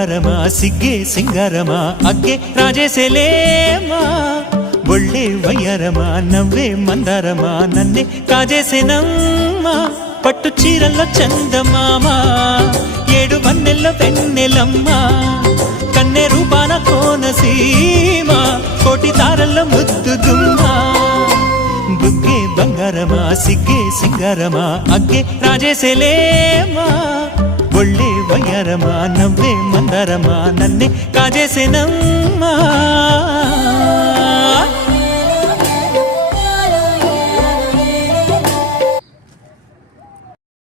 బంగారమా సిగ్గే సింగారమా అగ్గే రాజేసేలేమా ఒళ్ళే వయ్యారమా నవ్వే మందారమా నన్నే కాజేసేనమ్మా పట్టు చీరల్లో చందమామా ఏడు వన్నెల్లో వెన్నెలమ్మా కన్నె రూపాన కోనసీమ కోటి తారల్లో ముద్దుగుమ్మా బుగ్గే బంగారమా సిగ్గే సింగారమా అగ్గే రాజేసేలేమా ఒళ్ళే వయ్యారమా నవ్వే మందారమా నన్నే కాజేసేనమ్మా